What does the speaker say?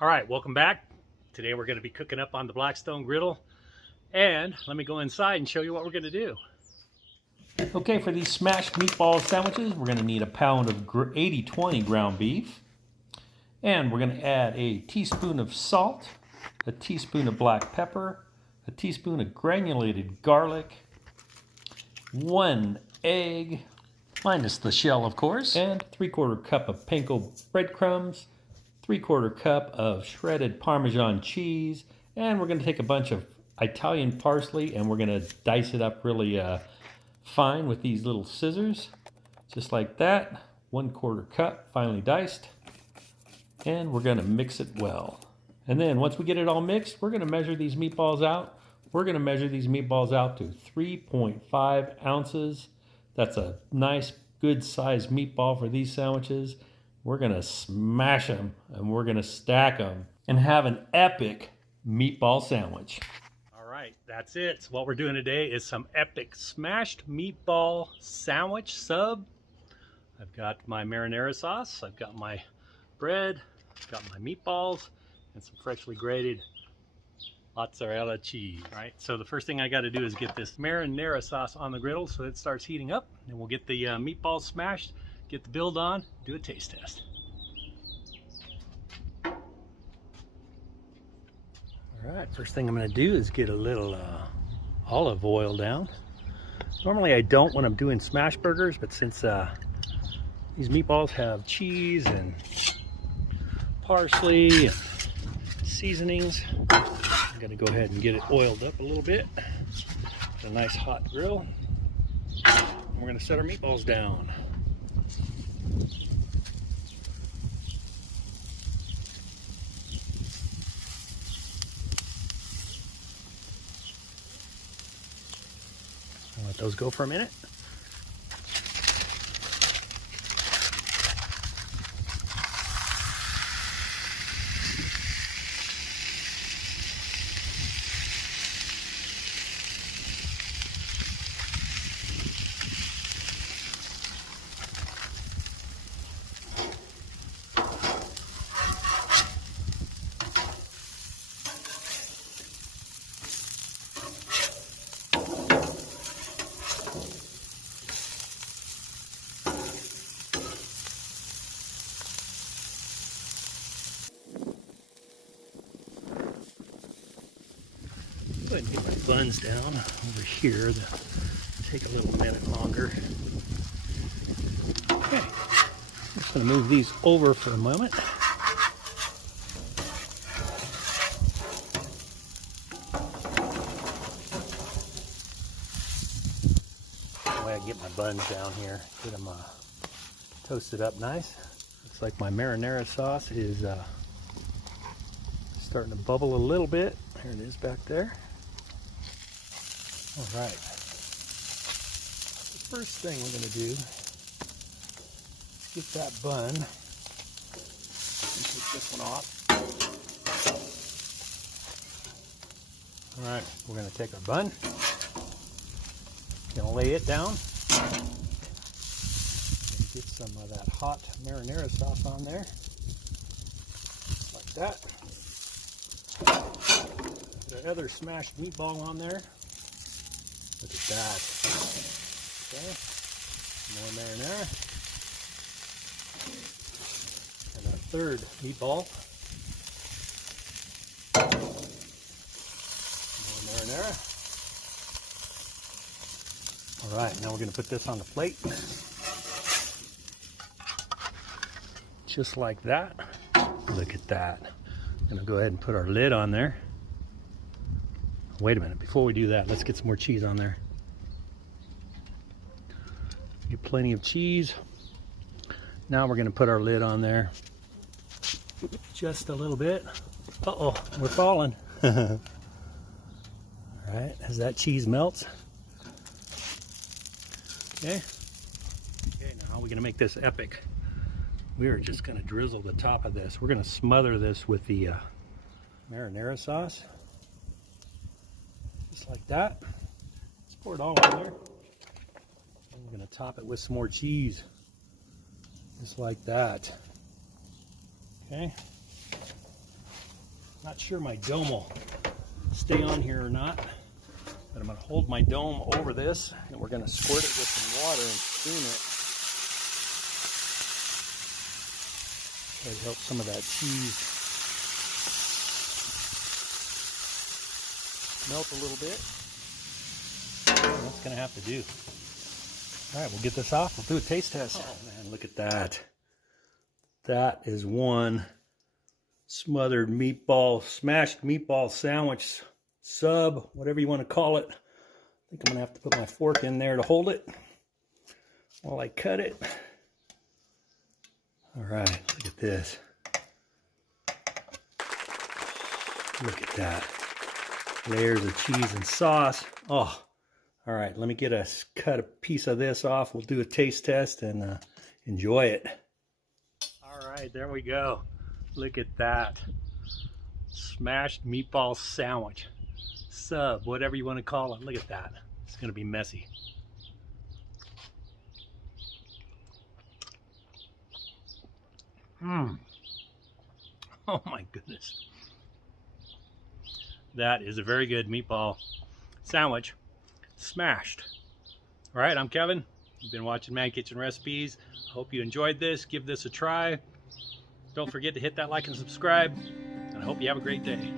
All right, welcome back. Today we're going to be cooking up on the Blackstone Griddle, and let me go inside and show you what we're going to do. Okay, for these smashed meatball sandwiches, we're going to need a pound of 80/20 ground beef, and we're going to add a teaspoon of salt, a teaspoon of black pepper, a teaspoon of granulated garlic, 1 egg, minus the shell of course, and 3/4 cup of panko breadcrumbs, 3/4 cup of shredded Parmesan cheese, and we're going to take a bunch of Italian parsley and we're going to dice it up really fine with these little scissors, just like that. 1/4 cup finely diced, and we're going to mix it well. And then once we get it all mixed, we're going to measure these meatballs out. We're going to measure these meatballs out to 3.5 ounces. That's a nice, good sized meatball for these sandwiches. We're going to smash them and we're going to stack them and have an epic meatball sandwich. All right, that's it. So what we're doing today is some epic smashed meatball sandwich sub. I've got my marinara sauce, I've got my bread, I've got my meatballs, and some freshly grated mozzarella cheese. All right, so the first thing I got to do is get this marinara sauce on the griddle so it starts heating up, and we'll get the meatballs smashed, get the build on, do a taste test. All right, first thing I'm going to do is get a little olive oil down. Normally I don't when I'm doing smash burgers, but since these meatballs have cheese and parsley and seasonings, I'm going to go ahead and get it oiled up a little bit. A nice hot grill. And we're going to set our meatballs down. I'll let those go for a minute. Go ahead and get my buns down over here. They'll take a little minute longer. Okay, I'm just going to move these over for a moment. That way I get my buns down here, get them toasted up nice. Looks like my marinara sauce is starting to bubble a little bit. Here it is back there. All right, the first thing we're going to do is get that bun and take this one off. All right, we're going to take our bun, going to lay it down, and get some of that hot marinara sauce on there, just like that. Put our other smashed meatball on there. Look at that. Okay. More marinara. And our third meatball. More marinara. All right, now we're going to put this on the plate. Just like that. Look at that. I'm going to go ahead and put our lid on there. Wait a minute, before we do that, let's get some more cheese on there. Get plenty of cheese. Now we're gonna put our lid on there. Just a little bit. Uh-oh, we're falling. All right, as that cheese melts. Okay. Okay, now how are we gonna make this epic? We are just gonna drizzle the top of this. We're gonna smother this with the marinara sauce. Just like that. Let's pour it all in there. And we're going to top it with some more cheese. Just like that. Okay. Not sure my dome will stay on here or not, but I'm going to hold my dome over this, and we're going to squirt it with some water and spoon it. Try to help some of that cheese melt a little bit. That's going to have to do. All right, we'll get this off. We'll do a taste test. Oh man, look at that. That is one smothered meatball, smashed meatball sandwich, sub, whatever you want to call it. I think I'm going to have to put my fork in there to hold it while I cut it. All right, look at this. Look at that. Layers of cheese and sauce. Oh, all right, let me cut a piece of this off. We'll do a taste test and enjoy it. All right, there we go. Look at that. Smashed meatball sandwich. Sub, whatever you want to call it. Look at that. It's going to be messy. Oh my goodness. That is a very good meatball sandwich. Smashed. All right, I'm Kevin. You've been watching Man Kitchen Recipes. Hope you enjoyed this. Give this a try. Don't forget to hit that like and subscribe. And I hope you have a great day.